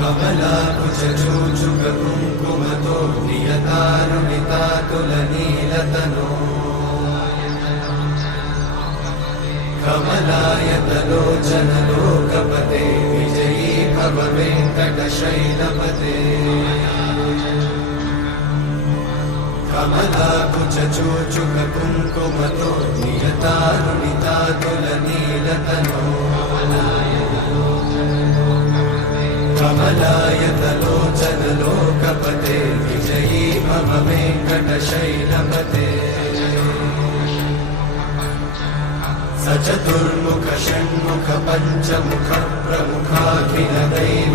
कमलाकुचूचुककुङ्कुमतो नियतारुणितातुलनीलतनो कमलायतलोचनलोकपते विजयी भव वेङ्कटशैलपते कमलाकुचूचुककुङ्कुमतो नियतारुणितातुलनीलतनो कमलायतलोचनलोकपते विजयी भव वेङ्कटशैलपते स चतुर्मुख षण्मुख पञ्चमुख प्रमुखाखिल दैव